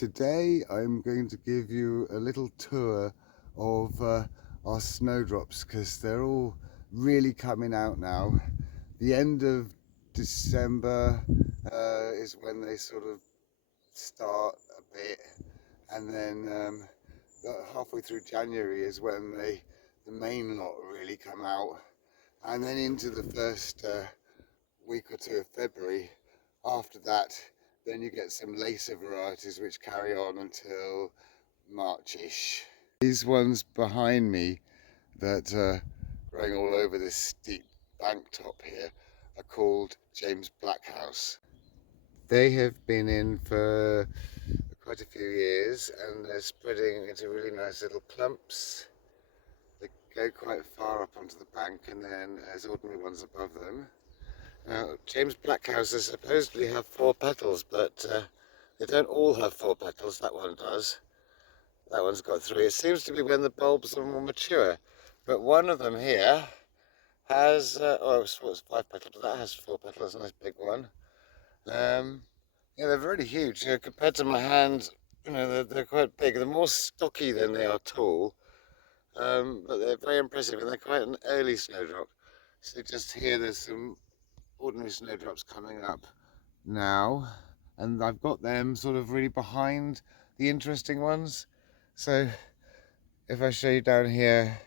Today I'm going to give you a little tour of our snowdrops because they're all really coming out now. The end of December is when they sort of start a bit, and then halfway through January is when the main lot really come out, and then into the first week or two of February. After that, then you get some later varieties which carry on until Marchish. These ones behind me that are growing all over this steep bank top here are called James Blackhouse. They have been in for quite a few years and they're spreading into really nice little clumps. They go quite far up onto the bank, and then there's ordinary ones above them. Now, James Blackhouses supposedly have 4 petals, but they don't all have 4 petals. That one does. That one's got 3. It seems to be when the bulbs are more mature. But one of them here has, it's 5 petals. That has 4 petals, a nice big one. Yeah, they're really huge. Compared to my hand, they're quite big. They're more stocky than they are tall. But they're very impressive, and they're quite an early snowdrop. So just here, there's some ordinary snowdrops coming up now, and I've got them sort of really behind the interesting ones. So if I show you down here,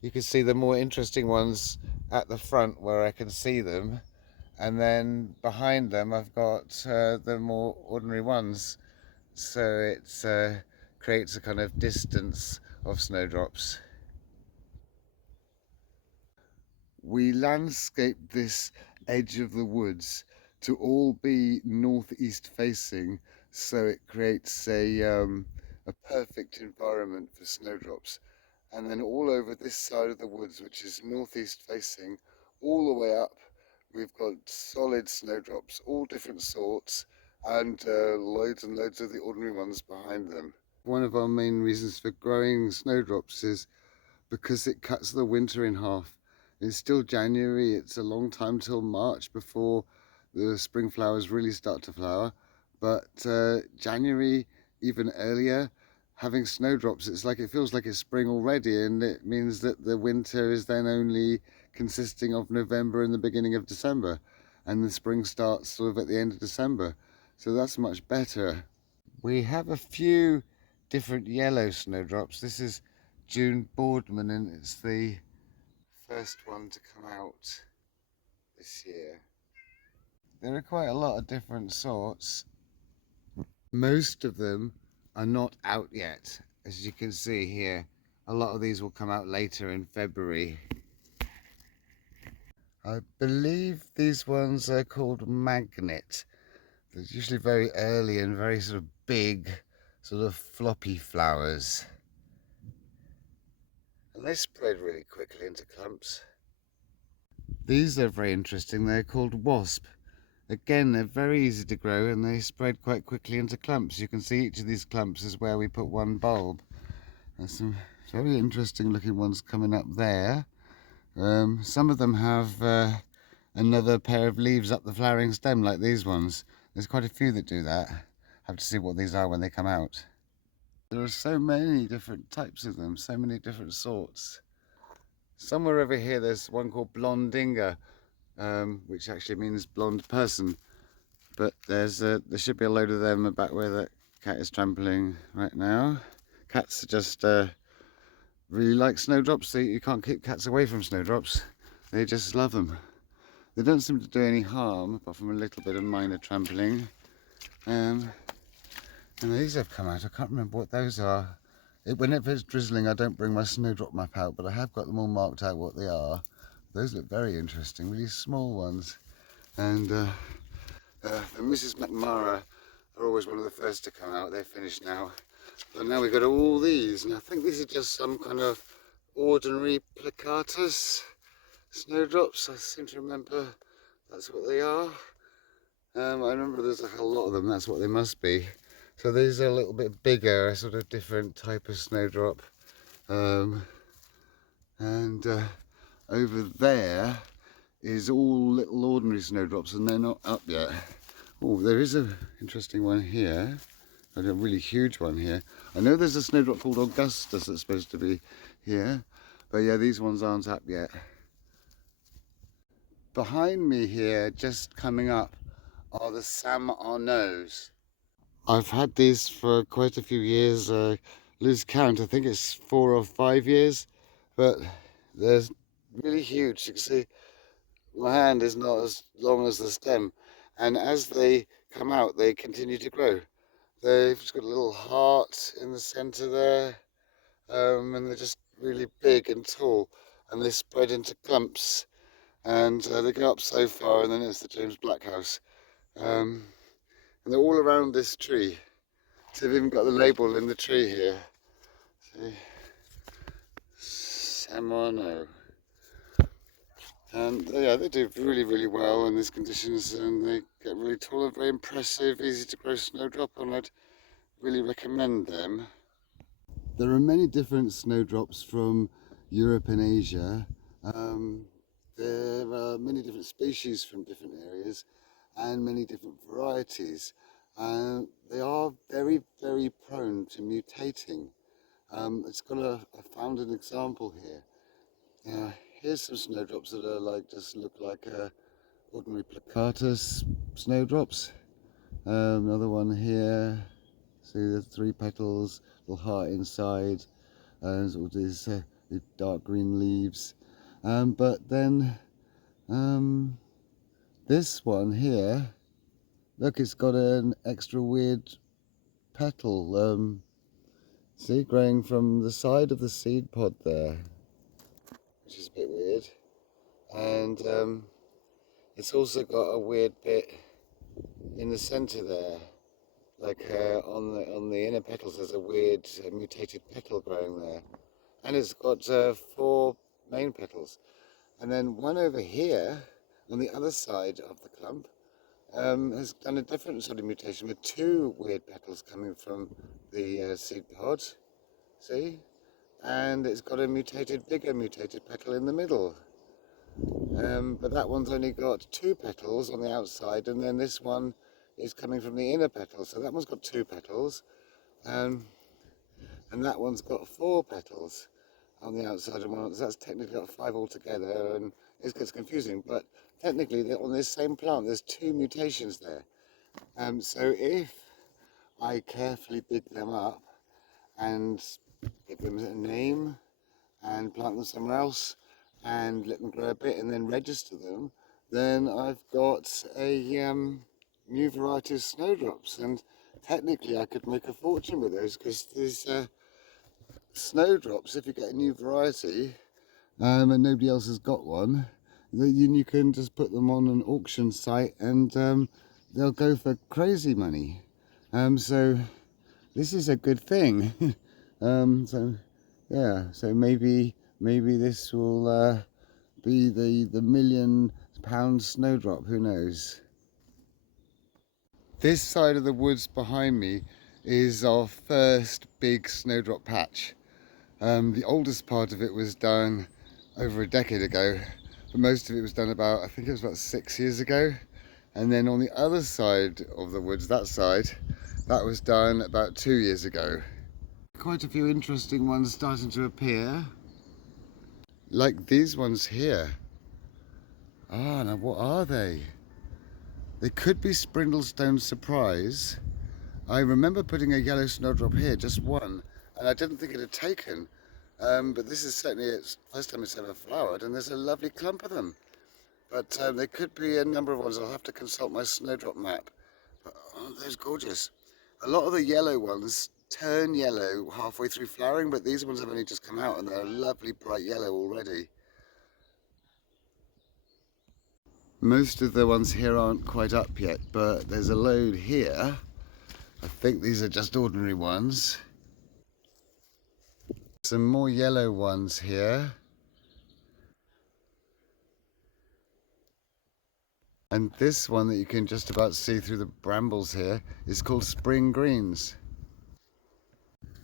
you can see the more interesting ones at the front where I can see them, and then behind them I've got the more ordinary ones, so it creates a kind of distance of snowdrops. We landscaped this edge of the woods to all be northeast facing, so it creates a perfect environment for snowdrops. And then all over this side of the woods, which is northeast facing, all the way up, we've got solid snowdrops, all different sorts, and loads and loads of the ordinary ones behind them. One of our main reasons for growing snowdrops is because it cuts the winter in half. It's still January, it's a long time till March before the spring flowers really start to flower. But January, even earlier, having snowdrops, it's like it feels like it's spring already, and it means that the winter is then only consisting of November and the beginning of December, and the spring starts sort of at the end of December. So that's much better. We have a few different yellow snowdrops. This is June Boardman, and it's the first one to come out this year. There are quite a lot of different sorts. Most of them are not out yet. As you can see here, a lot of these will come out later in February. I believe these ones are called magnet. They're usually very early and very sort of big, sort of floppy flowers. And they spread really quickly into clumps. These are very interesting. They're called wasp. Again, they're very easy to grow and they spread quite quickly into clumps. You can see each of these clumps is where we put one bulb. There's some very interesting looking ones coming up there. Some of them have another pair of leaves up the flowering stem like these ones. There's quite a few that do that. Have to see what these are when they come out. There are so many different types of them, so many different sorts. Somewhere over here there's one called Blondinga, which actually means blonde person. But there should be a load of them back where that cat is trampling right now. Cats are just really like snowdrops. You can't keep cats away from snowdrops. They just love them. They don't seem to do any harm, apart from a little bit of minor trampling. And these have come out. I can't remember what those are. Whenever it's drizzling, I don't bring my snowdrop map out, but I have got them all marked out what they are. Those look very interesting, really small ones. And the Mrs. McMara are always one of the first to come out. They're finished now. But now we've got all these, and I think these are just some kind of ordinary plicatus snowdrops. I seem to remember that's what they are. I remember there's a lot of them, that's what they must be. So these are a little bit bigger, a sort of different type of snowdrop. Over there is all little ordinary snowdrops, and they're not up yet. Oh, there is an interesting one here. Got a really huge one here. I know there's a snowdrop called Augustus that's supposed to be here, but yeah, these ones aren't up yet. Behind me here, just coming up, are the Sam Arnauds. I've had these for quite a few years. Lose count, I think it's 4 or 5 years, but they're really huge. You can see my hand is not as long as the stem, and as they come out, they continue to grow. They've just got a little heart in the center there, and they're just really big and tall, and they spread into clumps, and they go up so far, and then it's the James Black House. And they're all around this tree. So they've even got the label in the tree here. See? Samano. And yeah, they do really, really well in these conditions, and they get really tall and very impressive, easy to grow snowdrop, and I'd really recommend them. There are many different snowdrops from Europe and Asia. There are many different species from different areas and many different varieties. They are very, very prone to mutating. I found an example here. Here's some snowdrops that are just look like ordinary plicatus snowdrops. Another one here. See the 3 petals, little heart inside, and all these dark green leaves. But then this one here, look, it's got an extra weird petal. See, growing from the side of the seed pod there, which is a bit weird. And it's also got a weird bit in the center there. Like on the inner petals, there's a weird mutated petal growing there, and it's got 4 main petals, and then one over here on the other side of the clump has done a different sort of mutation with 2 weird petals coming from the seed pod. See, and it's got a bigger mutated petal in the middle. But that one's only got 2 petals on the outside, and then this one is coming from the inner petal. So that one's got 2 petals, and that one's got 4 petals on the outside, and so that's technically got 5 altogether, and it gets confusing. But technically, on this same plant, there's 2 mutations there. So if I carefully pick them up and give them a name and plant them somewhere else and let them grow a bit and then register them, then I've got a new variety of snowdrops, and technically I could make a fortune with those, because these snowdrops, if you get a new variety and nobody else has got one, then you can just put them on an auction site and they'll go for crazy money. So this is a good thing. So yeah, so maybe this will be the £1 million snowdrop, who knows. This side of the woods behind me is our first big snowdrop patch. The oldest part of it was done over a decade ago, but most of it was done I think it was about 6 years ago. And then on the other side of the woods, that side, that was done about 2 years ago. Quite a few interesting ones starting to appear, like these ones here. Now what are they? They could be Sprindlestone Surprise. I remember putting a yellow snowdrop here, just one, and I didn't think it had taken. But this is certainly its first time it's ever flowered, and there's a lovely clump of them. But there could be a number of ones. I'll have to consult my snowdrop map. But aren't those gorgeous? A lot of the yellow ones turn yellow halfway through flowering, but these ones have only just come out, and they're lovely bright yellow already. Most of the ones here aren't quite up yet, but there's a load here. I think these are just ordinary ones. Some more yellow ones here. And this one that you can just about see through the brambles here is called Spring Greens.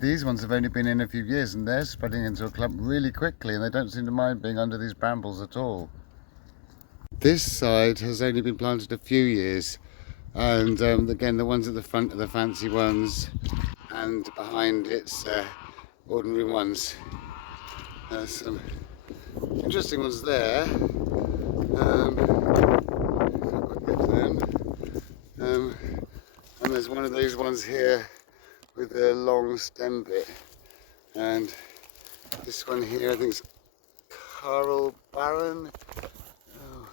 These ones have only been in a few years, and they're spreading into a clump really quickly, and they don't seem to mind being under these brambles at all. This side has only been planted a few years, And again, the ones at the front are the fancy ones, and behind it's ordinary ones. There's some interesting ones there. Can't quite get to them. And there's one of those ones here with a long stem bit. And this one here, I think it's Coral Baron. Oh.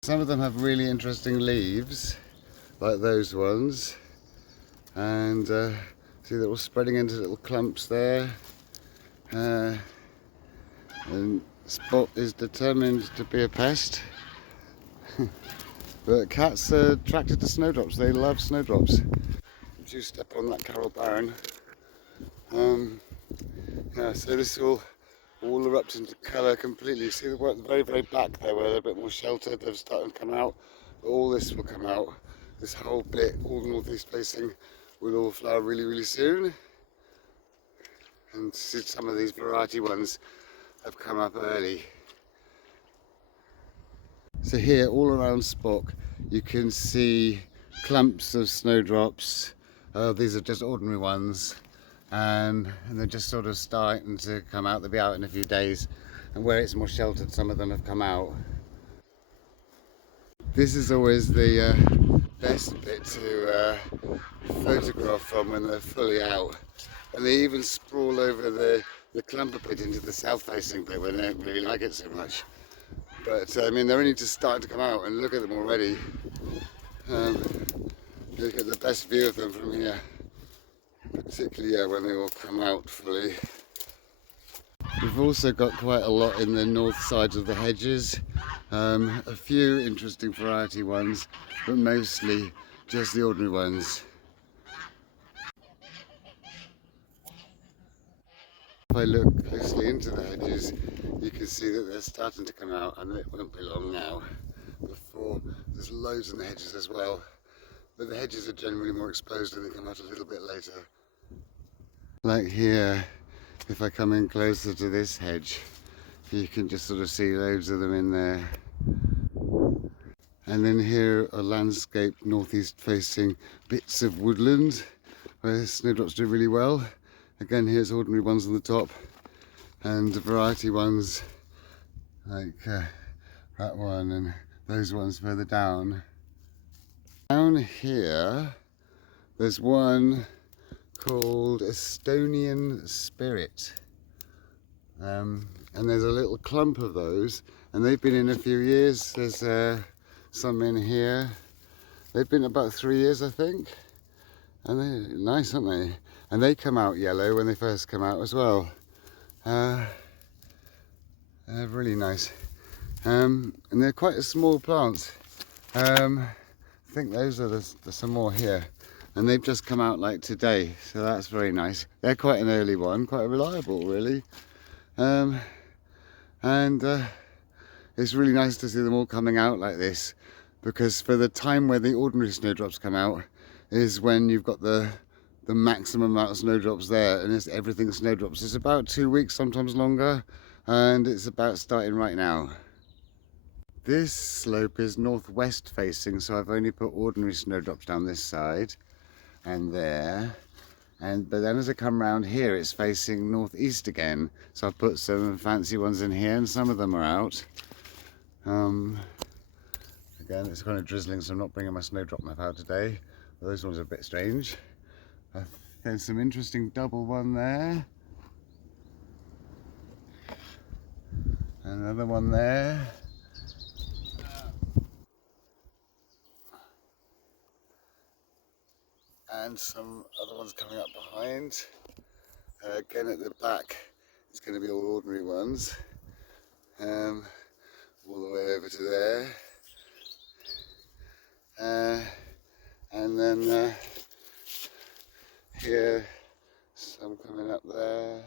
Some of them have really interesting leaves, like those ones. And see, they're all spreading into little clumps there. And Spot is determined to be a pest. But cats are attracted to snowdrops. They love snowdrops. If you step on that Coral Baron, yeah, so this will all erupt into colour completely. See the one at the very, very back there where they're a bit more sheltered, they've started to come out. But all this will come out. This whole bit, all northeast facing, will all flower really, really soon. And see, some of these variety ones have come up early. So here, all around Spock, you can see clumps of snowdrops. These are just ordinary ones, and they're just sort of starting to come out. They'll be out in a few days, and where it's more sheltered, some of them have come out. This is always the best bit to photograph from when they're fully out, and they even sprawl over the clump a bit into the south-facing bit when they don't really like it so much. But I mean, they're only just starting to come out, and look at them already. You get the best view of them from here, particularly when they all come out fully. We've also got quite a lot in the north sides of the hedges. A few interesting variety ones, but mostly just the ordinary ones. If I look closely into the hedges, you can see that they're starting to come out, and it won't be long now before there's loads in the hedges as well. But the hedges are generally more exposed and they come out a little bit later. Like here, if I come in closer to this hedge, you can just sort of see loads of them in there. And then here are landscape northeast facing bits of woodland where snowdrops do really well. Again, here's ordinary ones on the top, and variety ones like that one and those ones further down. Down here, there's one called Estonian Spirit, and there's a little clump of those, and they've been in a few years. There's some in here. They've been about 3 years, I think, and they're nice, aren't they? And they come out yellow when they first come out as well. They're really nice, and they're quite a small plant. I think those are some more here, and they've just come out like today, so that's very nice. They're quite an early one, quite reliable really, and it's really nice to see them all coming out like this, because for the time where the ordinary snowdrops come out is when you've got the maximum amount of snowdrops there, and it's everything snowdrops. It's about 2 weeks, sometimes longer, and it's about starting right now. This slope is northwest facing, so I've only put ordinary snowdrops down this side and there, but then as I come around here it's facing northeast again, so I've put some fancy ones in here, and some of them are out. Again, it's kind of drizzling, so I'm not bringing my snowdrop map out today. Those ones are a bit strange. There's some interesting double one there, another one there, and some other ones coming up behind. Again at the back it's going to be all ordinary ones, all the way over to there, and then here some coming up there,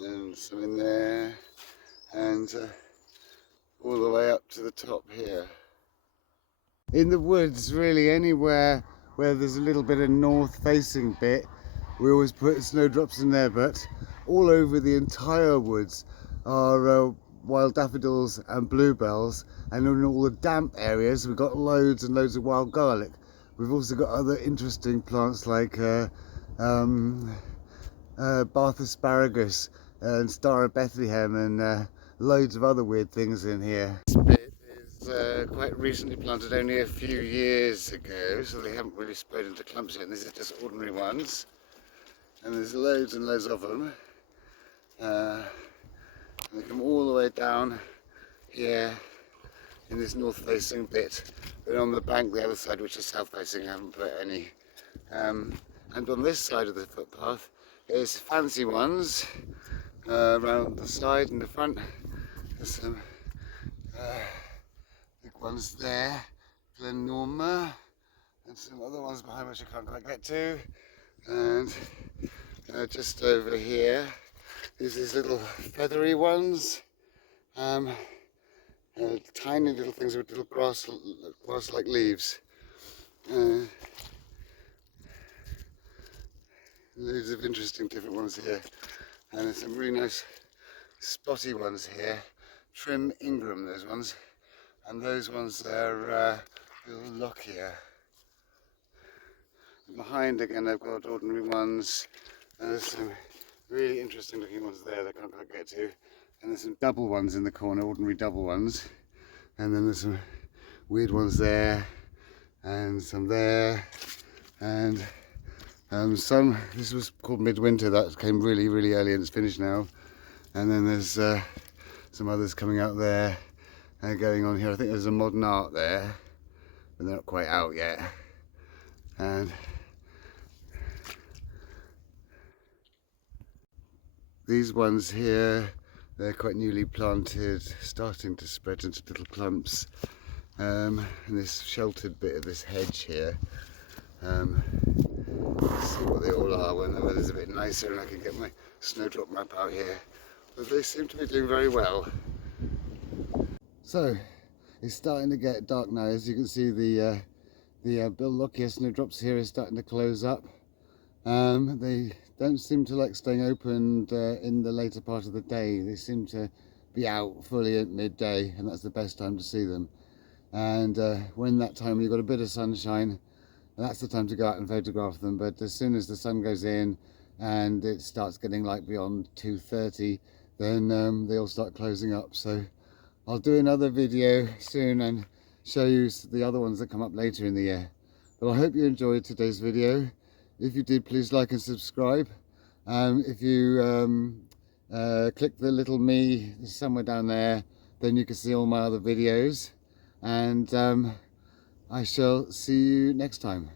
and some in there, and all the way up to the top here. In the woods, really anywhere where there's a little bit of north facing bit, we always put snowdrops in there, but all over the entire woods are wild daffodils and bluebells, and in all the damp areas we've got loads and loads of wild garlic. We've also got other interesting plants like Bath asparagus and Star of Bethlehem, and loads of other weird things in here. This bit is quite recently planted, only a few years ago, so they haven't really spread into clumps yet. These are just ordinary ones, and there's loads and loads of them. They come all the way down here in this north facing bit, but on the bank the other side, which is south facing, I haven't put any. And on this side of the footpath there's fancy ones around the side and the front. There's some big ones there, Glenorma, and some other ones behind which I can't quite get to. And just over here there's these little feathery ones, tiny little things with little grass-like leaves. Loads of interesting different ones here, and there's some really nice spotty ones here. Trim Ingram, those ones, and those ones are a little lockier. Behind again I've got ordinary ones, and there's some really interesting looking ones there that I can't quite get to, and there's some double ones in the corner, ordinary double ones, and then there's some weird ones there, and some there, and some, this was called Midwinter, that came really early and it's finished now, and then there's some others coming out there and going on here. I think there's a modern art there, but they're not quite out yet. And these ones here, they're quite newly planted, starting to spread into little clumps, in this sheltered bit of this hedge here. Let's see what they all are when the weather's a bit nicer and I can get my snowdrop map out here. But they seem to be doing very well. So it's starting to get dark now. As you can see, the Lockyer snowdrops here is starting to close up. They don't seem to like staying open in the later part of the day. They seem to be out fully at midday, and that's the best time to see them. And when that time you've got a bit of sunshine, that's the time to go out and photograph them. But as soon as the sun goes in and it starts getting light beyond 2:30, then they all start closing up. So I'll do another video soon and show you the other ones that come up later in the year. But I hope you enjoyed today's video. If you did, please like and subscribe. If you click the little me somewhere down there, then you can see all my other videos. And I shall see you next time.